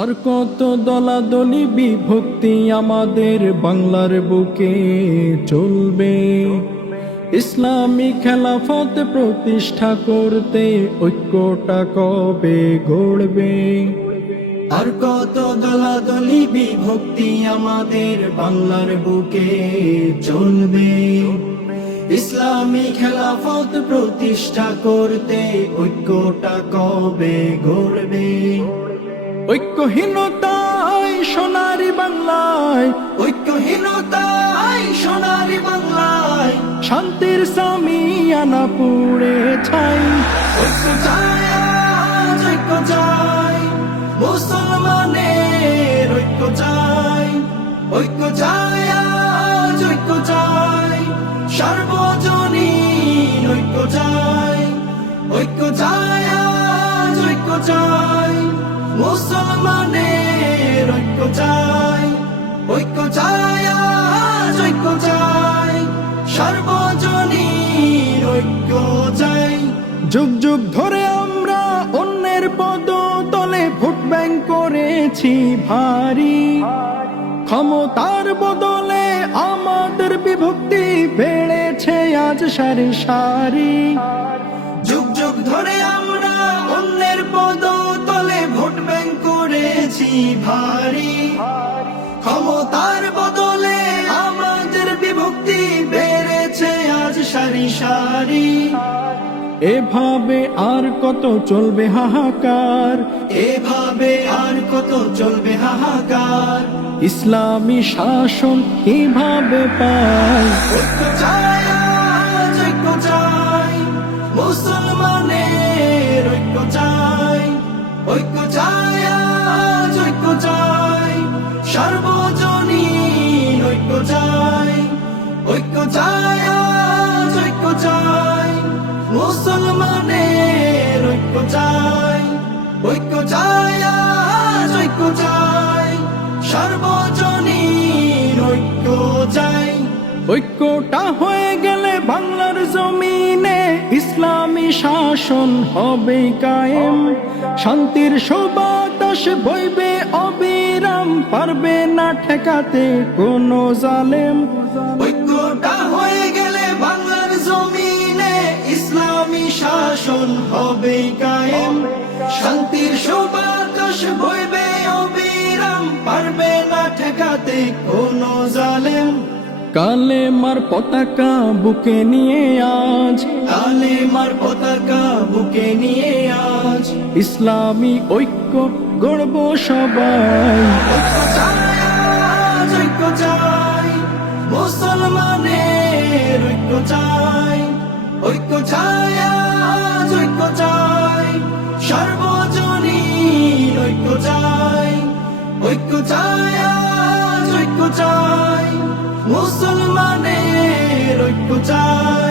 আর কত দলাদলি বিভক্তি আমাদের বাংলার বুকে চলবে। ইসলামী খেলাফত প্রতিষ্ঠা করতে ঐক্যটা কবে গড়বে? আর কত দলাদলি বিভক্তি আমাদের বাংলার বুকে চলবে। ইসলামী খেলাফত প্রতিষ্ঠা করতে ঐক্যটা কবে গড়বে? ঐক্যহীনতায় সোনারি বাংলায়, ঐক্যহীনতায় সোনারি বাংলায় শান্তির সামিয়ানা পুড়ে ছাই। ঐক্য চাই আজ, ঐক্য চাই মুসলমানের, ঐক্য চাই, ঐক্য চাই আজ, ঐক্য চাই সার্বজনীন, ঐক্য চাই, ঐক্য চাই আজ, ঐক্য চাই মুসলমানের, ঐক্য চাই, ঐক্য চাই আজ, ঐক্য চাই সার্বজনীন, ঐক্য চাই। যুগ যুগ ধরে আমরা অন্যের পদতলে ভোট ব্যাংক করেছি ভারী, ক্ষমতার বদলে আমাদের বিভক্তি বেড়েছে আজ সারি সারি। যুগ যুগ ধরে আমরা অন্যের পদতলে ভোট ব্যাংক করেছি ভারী, ক্ষমতার বদলে আমাদের বিভক্তি বেড়েছে আজ সারি সারি। এভাবে আর কত চলবে হাহাকার, এভাবে আর কত চলবে হাহাকার, ইসলামী শাসন কিভাবে পায়? ঐক্য চাই আজ, ঐক্য চাই মুসলমানের, ঐক্য চাই, ঐক্য চাই আজ, ঐক্য চাই সার্বজনীন, ঐক্য চাই, ঐক্য চাই আজ, ঐক্য চাই মুসলমানের, ঐক্য চাই, ঐক্য চাই আজ, ঐক্য চাই সার্বজনীন, ঐক্য চাই। ঐক্যটা হয়ে গেলে বাংলার জমিনে ইসলামী শাসন হবে কায়েম, শান্তির সুবাতাস বইবে অবিরাম, পারবে না ঠেকাতে কোনো জালেম। ঐক্যটা হয়ে গেলে বাংলার জমিনে ইসলামী শাসন হবে কায়েম, শান্তির সুবাতাস বইবে অবিরাম, পারবে না ঠেকাতে কোনো জালেম। কালেমার পতাকা বুকে নিয়ে আজ, কালেমার পতাকা বুকে নিয়ে আজ ইসলামী ঐক্য গড়ব সবাই। ঐক্য চাই আজ, ঐক্য চাই মুসলমানের, ঐক্য চাই, ঐক্য চাই আজ, ঐক্য চাই সার্বজনীন, ঐক্য চাই, ঐক্য চাই আজ, ঐক্য চাই মুসলমানের, ঐক্য চাই।